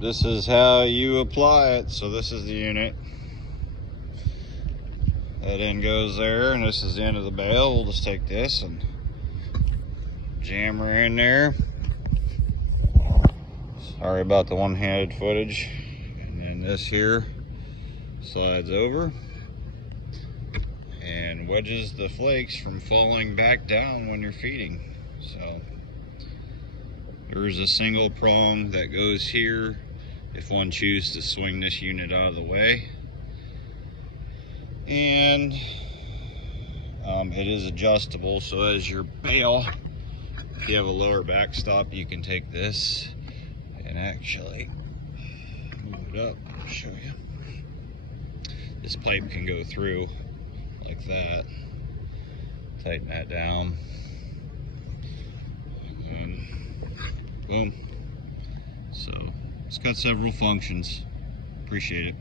this is how you apply it. So this is the unit. That end goes there, and this is the end of the bale. We'll just take this and jam her in there. Sorry about the one-handed footage. And then this here slides over and wedges the flakes from falling back down when you're feeding. So there's a single prong that goes here if one chooses to swing this unit out of the way. And it is adjustable, so as your bale, if you have a lower backstop, you can take this and actually move it up. I'll show you. This pipe can go through like that. Tighten that down. And boom. So it's got several functions. Appreciate it.